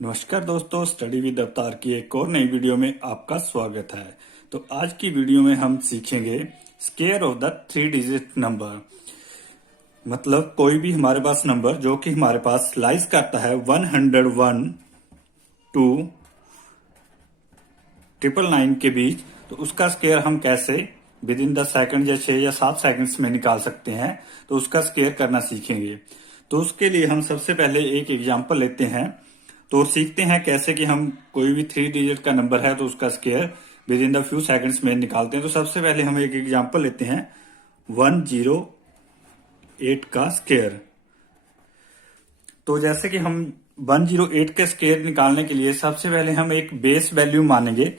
नमस्कार दोस्तों, study with अवतार की एक और नई वीडियो में आपका स्वागत है। तो आज की वीडियो में हम सीखेंगे square of the 3 digit number. मतलब कोई भी हमारे पास नंबर जो कि हमारे पास लाइज करता है 101 टू 999 के बीच, तो उसका स्क्वायर हम कैसे विद इन द सेकंड या 6 या 7 सेकंड्स में निकाल सकते हैं, तो उसका स्क्वायर करना सीखेंगे। तो उसके लिए हम सबसे पहले एक एग्जांपल लेते हैं तो सीखते हैं कैसे कि हम कोई भी 3 डिजिट का नंबर है तो उसका square with in the few seconds में निकालते हैं। तो सबसे पहले हम एक एग्जांपल लेते हैं 108 का स्क्वायर। तो जैसे कि हम 108 के स्क्वायर निकालने के लिए सबसे पहले हम एक बेस वैल्यू मानेंगे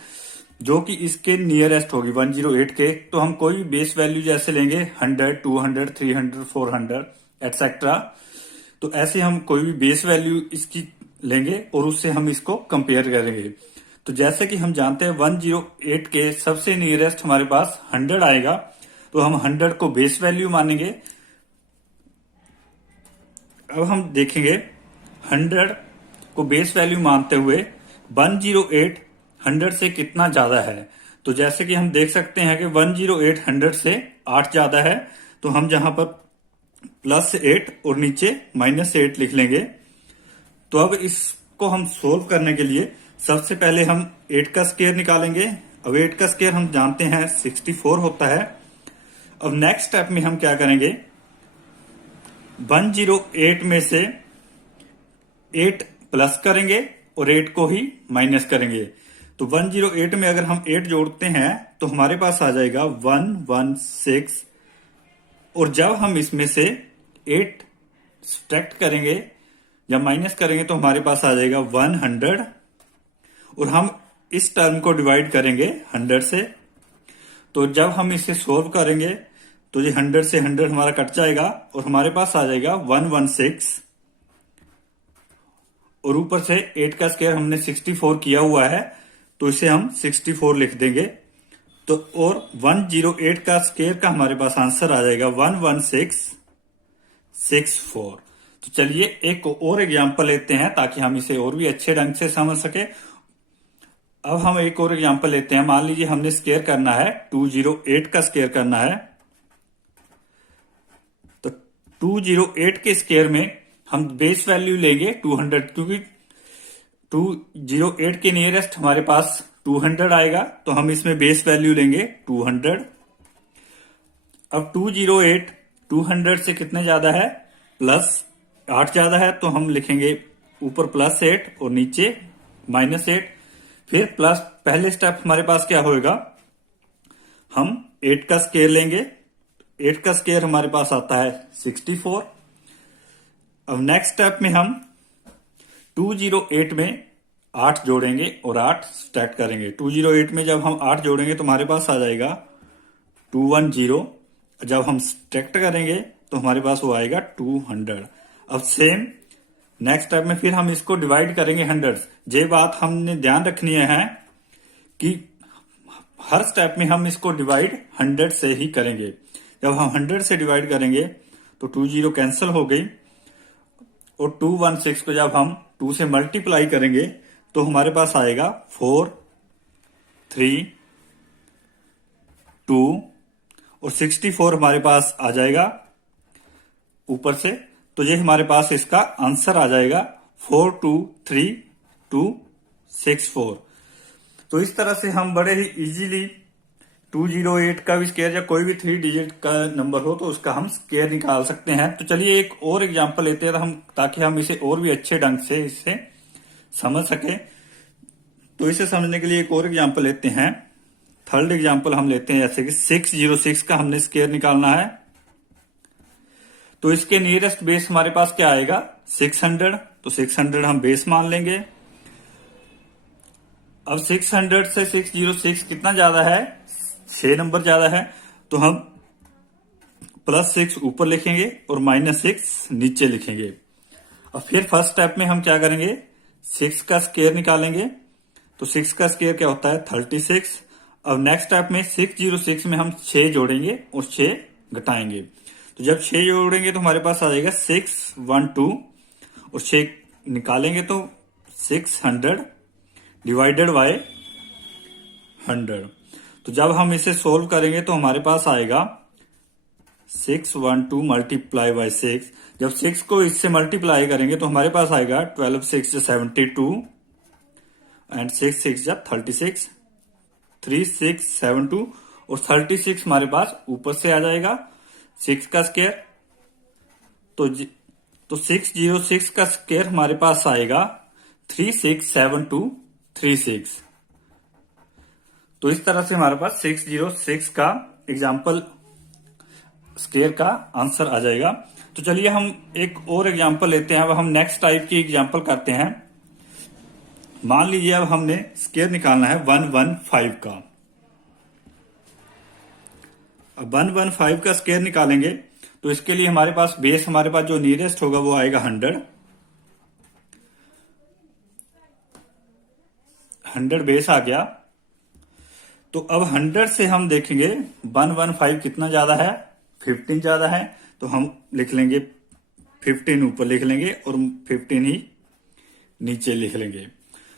जो कि इसके नियरेस्ट होगी 108 के। तो हम कोई भी बेस वैल्यू जैसे लेंगे 100, 200, 300, 400 एटसेट्रा। तो ऐसे हम कोई भी बेस वैल्यू इसकी लेंगे और उससे हम इसको कंपेयर करेंगे। तो जैसे कि हम जानते हैं 108 के सबसे नियरेस्ट हमारे पास 100 आएगा, तो हम 100 को बेस वैल्यू मानेंगे। अब हम देखेंगे 100 को बेस वैल्यू मानते हुए 108 100 से कितना ज्यादा है। तो जैसे कि हम देख सकते हैं कि 108 100 से 8 ज्यादा है, तो हम जहां पर +8 और नीचे -8 लिख लेंगे। तो अब इसको हम सोल्व करने के लिए सबसे पहले हम 8 का स्क्वायर निकालेंगे। अब 8 का स्क्वायर हम जानते हैं 64 होता है। अब नेक्स्ट स्टेप में हम क्या करेंगे, 108 में से 8 प्लस करेंगे और 8 को ही माइनस करेंगे। तो 108 में अगर हम 8 जोड़ते हैं तो हमारे पास आ जाएगा 116। और जब हम इसमें से 8 सब्ट्रैक्ट करेंगे या माइनस करेंगे तो हमारे पास आ जाएगा 100। और हम इस टर्म को डिवाइड करेंगे 100 से। तो जब हम इसे सोल्व करेंगे तो ये 100 से 100 हमारा कट जाएगा और हमारे पास आ जाएगा 116। और ऊपर से 8 का स्क्वायर हमने 64 किया हुआ है, तो इसे हम 64 लिख देंगे। तो और 108 का स्क्वायर का हमारे पास आंसर आ जाएगा 11664। तो चलिए एक और एग्जांपल लेते हैं ताकि हम इसे और भी अच्छे ढंग से समझ सके। अब हम एक और एग्जांपल लेते हैं। मान लीजिए हमने स्क्वायर करना है 208 का स्क्वायर करना है। तो 208 के स्क्वायर में हम बेस वैल्यू लेंगे 200, क्योंकि 208 के नियरेस्ट हमारे पास 200 आएगा, तो हम इसमें बेस वैल्यू लेंगे 200। अब 208 200 से कितने ज्यादा है, +8 ज्यादा है, तो हम लिखेंगे ऊपर +8 और नीचे -8। फिर प्लस पहले स्टेप हमारे पास क्या होएगा, हम 8 का स्क्वायर लेंगे। 8 का स्क्वायर हमारे पास आता है 64। अब नेक्स्ट स्टेप में हम 208 में 8 जोड़ेंगे और 8 सब्ट्रैक्ट करेंगे। 208 में जब हम 8 जोड़ेंगे तो हमारे पास आ जाएगा 210। जब हम सब्ट्रैक्ट करेंगे तो हमारे पास वो आएगा 200। अब सेम नेक्स्ट स्टेप में फिर हम इसको डिवाइड करेंगे 100। ये बात हमने ध्यान रखनी है कि हर स्टेप में हम इसको डिवाइड 100 से ही करेंगे। जब हम 100 से डिवाइड करेंगे तो 20 कैंसिल हो गई, और 216 को जब हम 2 से मल्टीप्लाई करेंगे तो हमारे पास आएगा 4 3 2 और 64 हमारे पास आ जाएगा ऊपर से। तो ये हमारे पास इसका आंसर आ जाएगा 423264। तो इस तरह से हम बड़े ही इजीली 208 का भी स्क्वायर या कोई भी 3 डिजिट का नंबर हो तो उसका हम स्क्वायर निकाल सकते हैं। तो चलिए एक और एग्जांपल लेते हैं ताकि हम इसे और भी अच्छे ढंग से इसे समझ सके। तो इसे समझने के लिए एक और एग्जांपल लेते हैं। थर्ड एग्जांपल हम लेते हैं, जैसे कि 606 का हमने स्क्वायर निकालना है। तो इसके नियरेस्ट बेस हमारे पास क्या आएगा, 600। तो 600 हम बेस मान लेंगे। अब 600 से 606 कितना ज्यादा है, 6 नंबर ज्यादा है, तो हम +6 ऊपर लिखेंगे और -6 नीचे लिखेंगे। और फिर फर्स्ट स्टेप में हम क्या करेंगे, 6 का स्क्वायर निकालेंगे। तो 6 का स्क्वायर क्या होता है, 36। अब नेक्स्ट स्टेप में 606 में हम 6 जोड़ेंगे और 6 घटाएंगे। तो जब 6 जोड़ेंगे तो हमारे पास आ जाएगा 612 और 6 निकालेंगे तो 600 डिवाइडेड बाय 100। तो जब हम इसे सोल्व करेंगे तो हमारे पास आएगा 612 मल्टीप्लाई बाय 6। जब 6 को इससे मल्टीप्लाई करेंगे तो हमारे पास आएगा 12 6 72 एंड 6 6 36, 3672 और 36 हमारे पास ऊपर से आ जाएगा 6 का स्क्वायर। तो 606 का स्क्वायर हमारे पास आएगा 367236। तो इस तरह से हमारे पास 606 का एग्जाम्पल स्क्वायर का आंसर आ जाएगा। तो चलिए हम एक और एग्जाम्पल लेते हैं। अब हम नेक्स्ट टाइप की एग्जाम्पल करते हैं। मान लीजिए अब हमने स्क्वायर निकालना है 115 का। अब 115 का स्क्वायर निकालेंगे तो इसके लिए हमारे पास बेस, हमारे पास जो नियरेस्ट होगा वो आएगा 100 बेस आ गया। तो अब 100 से हम देखेंगे 115 कितना ज्यादा है, 15 ज्यादा है। तो हम लिख लेंगे 15 ऊपर लिख लेंगे और 15 ही नीचे लिख लेंगे।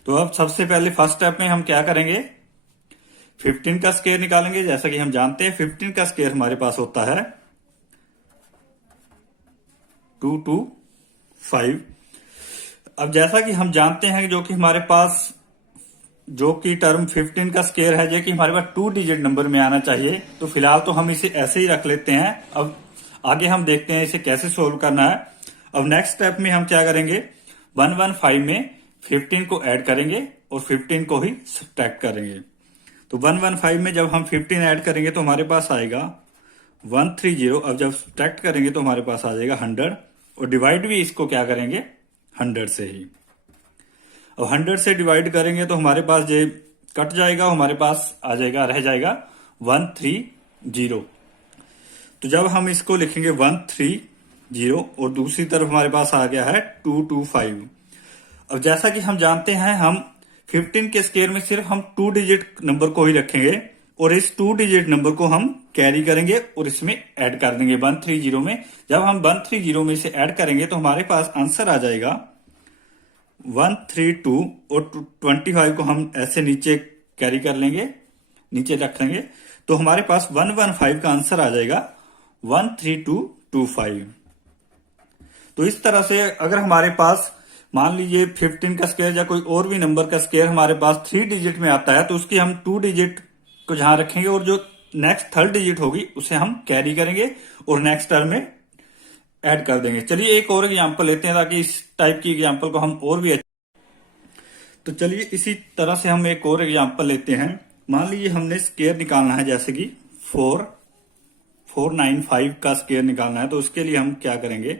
तो अब सबसे पहले फर्स्ट स्टेप में हम क्या करेंगे, 15 का स्क्वायर निकालेंगे। जैसा कि हम जानते हैं 15 का स्क्वायर हमारे पास होता है 225। अब जैसा कि हम जानते हैं जो कि हमारे पास जो कि टर्म 15 का स्क्वायर है जो कि हमारे पास 2 डिजिट नंबर में आना चाहिए। तो फिलहाल तो हम इसे ऐसे ही रख लेते हैं। अब आगे हम देखते हैं इसे कैसे सोल्व करना है। अब नेक्स्ट स्टेप में हम क्या करेंगे, 115 में 15 को ऐड करेंगे और 15 को ही सब्ट्रैक्ट करेंगे। तो 115 में जब हम 15 ऐड करेंगे तो हमारे पास आएगा 130। अब जब सब्ट्रैक्ट करेंगे तो हमारे पास आ जाएगा 100 और डिवाइड भी इसको क्या करेंगे 100 से ही। अब 100 से डिवाइड करेंगे तो हमारे पास ये कट जाएगा, हमारे पास आ जाएगा, रह जाएगा 130। तो जब हम इसको लिखेंगे 130 और दूसरी तरफ हमारे पास आ गया है 225। अब जैसा कि हम जानते हैं हम 15 के स्क्वायर में सिर्फ हम 2 डिजिट नंबर को ही रखेंगे और इस 2 डिजिट नंबर को हम कैरी करेंगे और इसमें ऐड कर देंगे 130 में। जब हम 130 में इसे ऐड करेंगे तो हमारे पास आंसर आ जाएगा 132 और 25 को हम ऐसे नीचे कैरी कर लेंगे, नीचे रख लेंगे। तो हमारे पास 115 का आंसर आ जाएगा 13225। तो इस तरह से अगर हमारे पास मान लीजिए 15 का स्क्वायर या कोई और भी नंबर का स्क्वायर हमारे पास 3 डिजिट में आता है तो उसकी हम 2 डिजिट को जहां रखेंगे और जो नेक्स्ट थर्ड डिजिट होगी उसे हम कैरी करेंगे और नेक्स्ट टर्म में ऐड कर देंगे। चलिए एक और एग्जांपल लेते हैं ताकि इस टाइप की एग्जांपल को हम और भी तो चलिए इसी तरह से हम एक और एग्जांपल लेते हैं। मान लीजिए हमने स्क्वायर निकालना है, जैसे कि 495 का स्क्वायर निकालना है। तो उसके लिए हम क्या करेंगे,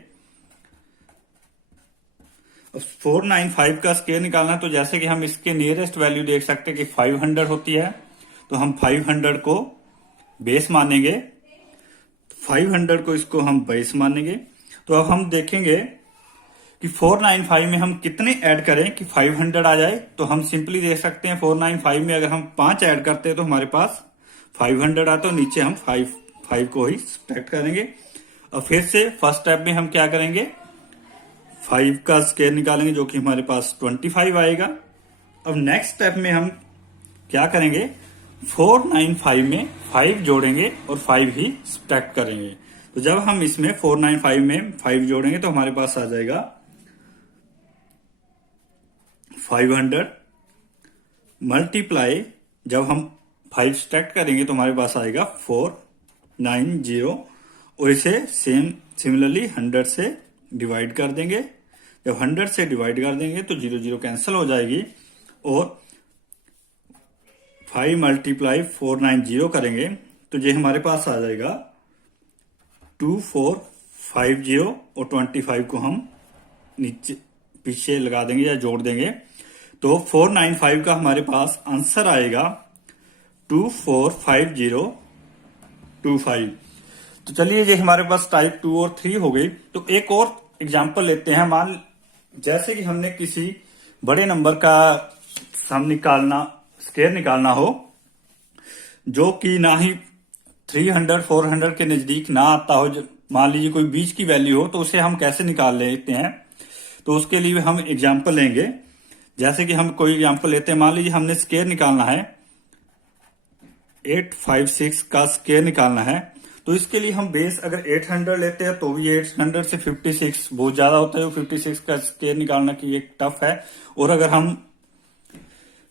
495 का स्क्वायर निकालना है तो जैसे कि हम इसके नियरेस्ट वैल्यू देख सकते हैं कि 500 होती है। तो हम 500 को बेस मानेंगे, 500 को इसको हम बेस मानेंगे। तो अब हम देखेंगे कि 495 में हम कितने ऐड करें कि 500 आ जाए। तो हम सिंपली देख सकते हैं 495 में अगर हम 5 ऐड करते हैं तो हमारे पास 500 आता है। नीचे हम 5 को ही सब्ट्रैक्ट करेंगे। और फिर से फर्स्ट स्टेप में हम क्या करेंगे, 5 का स्क्वायर निकालेंगे जो कि हमारे पास 25 आएगा। अब नेक्स्ट स्टेप में हम क्या करेंगे, 495 में 5 जोड़ेंगे और 5 ही सब्ट्रैक्ट करेंगे। तो जब हम इसमें 495 में 5 जोड़ेंगे तो हमारे पास आ जाएगा 500 मल्टीप्लाई, जब हम 5 सब्ट्रैक्ट करेंगे तो हमारे पास आएगा 490 और इसे सिमिलरली 100 से डिवाइड कर देंगे। जब 100 से डिवाइड कर देंगे तो 0 0 कैंसिल हो जाएगी और 5 मल्टीप्लाई 490 करेंगे तो ये हमारे पास आ जाएगा 2450 और 25 को हम नीचे पीछे लगा देंगे या जोड़ देंगे। तो 495 का हमारे पास आंसर आएगा 245025। तो चलिए ये हमारे पास टाइप 2 और 3 हो गई। तो एक और एग्जांपल लेते हैं। मान जैसे कि हमने किसी बड़े नंबर का स्क्वायर निकालना हो जो कि ना ही 300 400 के नजदीक ना आता हो, मान लीजिए कोई बीच की वैल्यू हो, तो उसे हम कैसे निकाल लेते हैं। तो उसके लिए हम एग्जांपल लेंगे। जैसे कि हम कोई एग्जाम्पल लेते हैं, मान लीजिए हमने स्केयर निकालना है, 856 का स्केयर निकालना है, तो इसके लिए हम बेस अगर 800 लेते हैं तो भी 800 से 56 बहुत ज्यादा होता है, 56 का स्केयर निकालना की ये टफ है। और अगर हम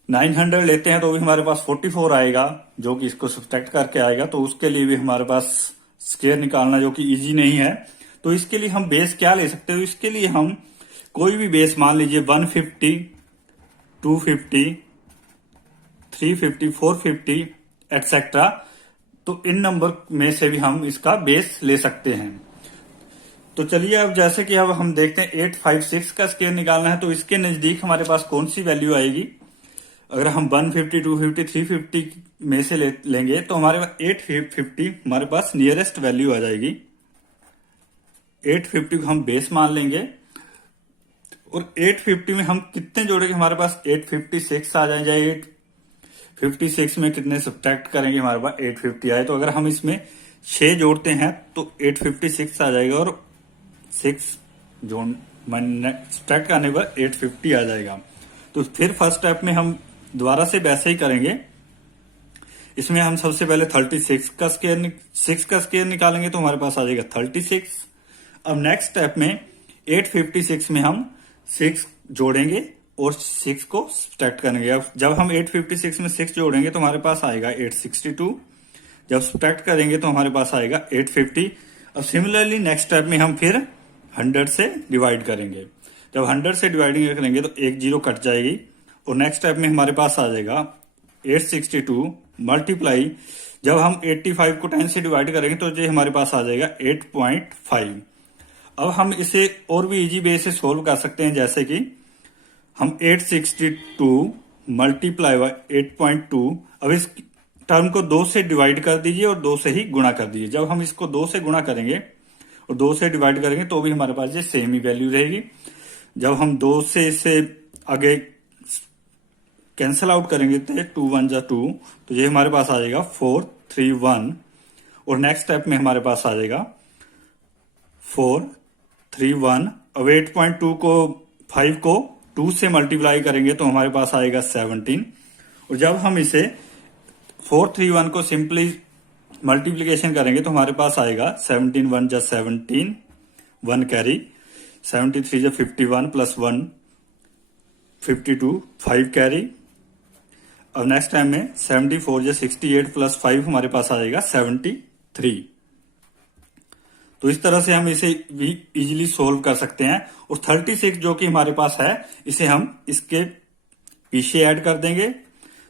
900 लेते हैं तो भी हमारे पास 44 आएगा, जो कि इसको सब्ट्रैक्ट करके आएगा, तो उसके लिए भी हमारे पास स्केयर निकालना जो कि इजी नहीं है। तो इसके लिए हम बेस क्या ले सकते हो, इसके लिए हम कोई भी बेस मान लीजिए 150, 250, 350, 450 एटसेट्रा, तो इन नंबर में से भी हम इसका बेस ले सकते हैं। तो चलिए अब जैसे कि अब हम देखते हैं 856 का स्केयर निकालना है, तो इसके नजदीक हमारे पास कौन सी वैल्यू आएगी। अगर हम 150, 250, 350 में से लेंगे तो हमारे पास 850 हमारे पास नियरेस्ट वैल्यू आ जाएगी। 850 को हम बेस मान लेंगे और 850 में हम कितने जोड़ेंगे, हमारे पास 856 आ जाए। 856 में कितने सब्ट्रैक्ट करेंगे, हमारे पास 850 आए, तो अगर हम इसमें 6 जोड़ते हैं तो 856 आ जाएगा और 6 जोड़ सब्ट्रैक्ट करने पर 850 आ जाएगा। तो फिर फर्स्ट स्टेप में हम दोबारा से वैसे ही करेंगे। इसमें हम सबसे पहले 36 का स्केयर निकालेंगे तो हमारे पास आ जाएगा 36। अब नेक्स्ट स्टेप में 856 में हम 6 जोड़ेंगे और 6 को सब्ट्रैक्ट करेंगे। अब जब हम 856 में 6 जोड़ेंगे तो हमारे पास आएगा 862। जब सब्ट्रैक्ट करेंगे तो हमारे पास आएगा 850। अब सिमिलरली नेक्स्ट स्टेप में हम फिर 100 से डिवाइड करेंगे। जब 100 से डिवाइडिंग करेंगे तो एक जीरो कट जाएगी और नेक्स्ट स्टेप में हमारे पास आ जाएगा 862 मल्टीप्लाई, जब हम 85 को 10 से डिवाइड करेंगे तो ये हमारे पास आ जाएगा 8.5। अब हम इसे और भी इजी वे से सोल्व कर सकते हैं, जैसे कि हम 862 मल्टीप्लाई बाय 8.2, अब इस टर्म को 2 से डिवाइड कर दीजिए और 2 से ही गुणा कर दीजिए। जब हम इसको 2 से गुणा करेंगे और 2 से डिवाइड करेंगे तो भी हमारे पास ये सेम ही वैल्यू रहेगी। जब हम 2 से इसे आगे कैंसल आउट करेंगे तो 2 1 जा 2, तो ये हमारे पास आ जाएगा 431 और नेक्स्ट स्टेप में हमारे पास आ जाएगा 431। अब 8.2 को 5 को 2 से मल्टीप्लाई करेंगे तो हमारे पास आएगा 17 और जब हम इसे 431 को सिंपली मल्टीप्लीकेशन करेंगे तो हमारे पास आएगा 17 1 जा 17, 1 कैरी, 73 जा 51 प्लस 1 52, 5 कैरी। अब नेक्स्ट टाइम में 74 या 68 प्लस 5 हमारे पास आ जाएगा 73। तो इस तरह से हम इसे भी इजीली सोल्व कर सकते हैं। और 36 जो कि हमारे पास है, इसे हम इसके पीछे ऐड कर देंगे।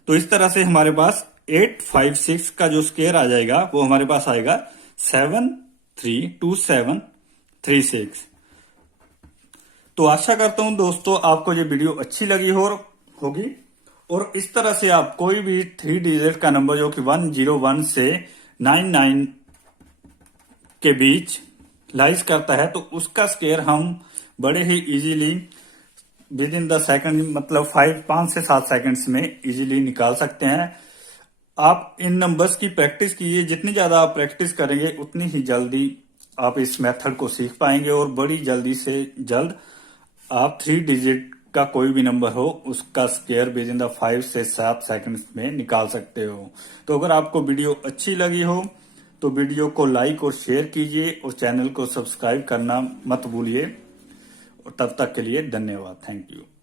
तो इस तरह से हमारे पास 856 का जो स्केयर आ जाएगा वो हमारे पास आएगा 732736। तो आशा करता हूं दोस्तों आपको ये वीडियो अच्छी लगी होगी और इस तरह से आप कोई भी 3 डिजिट का नंबर जो कि 101 से 99 के बीच लाइज करता है तो उसका स्केयर हम बड़े ही easily within the second, मतलब 5 से 7 सेकंड्स में इजीली निकाल सकते हैं। आप इन नंबर्स की प्रैक्टिस कीजिए, जितनी ज्यादा आप प्रैक्टिस करेंगे उतनी ही जल्दी आप इस मेथड को सीख पाएंगे और बड़ी जल्दी से जल्द आप 3 डिजिट का कोई भी नंबर हो उसका स्केयर विद इन द 5 से 7 सेकंड्स में निकाल सकते हो। तो अगर आपको वीडियो अच्छी लगी हो तो वीडियो को लाइक और शेयर कीजिए और चैनल को सब्सक्राइब करना मत भूलिए। और तब तक के लिए धन्यवाद। Thank you.